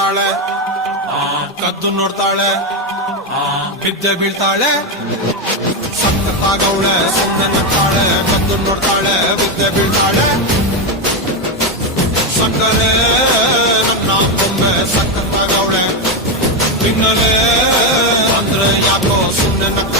ನಗ್ತಾಳೆ ಕದ್ದು ನೋಡ್ತಾಳೆ ಬಿದ್ದೆ ಬೀಳ್ತಾಳೆ ಸಕ್ಕತ್ತಾಗವಳೆ ಸುಮ್ಮನೆ ನಗ್ತಾಳೆ ಕದ್ದು ನೋಡ್ತಾಳೆ ಬಿದ್ದೆ ಬೀಳ್ತಾಳೆ ಸಕ್ಕರೆ ನನ್ನ ಬೊಮ್ಮೆ ಸಕ್ಕತ್ತಾಗವಳೆ ತಿನ್ನಲೇ ಅಂದ್ರೆ ಯಾಕೋ ಸುಮ್ಮನೆ ನಗ್ತಾಳೆ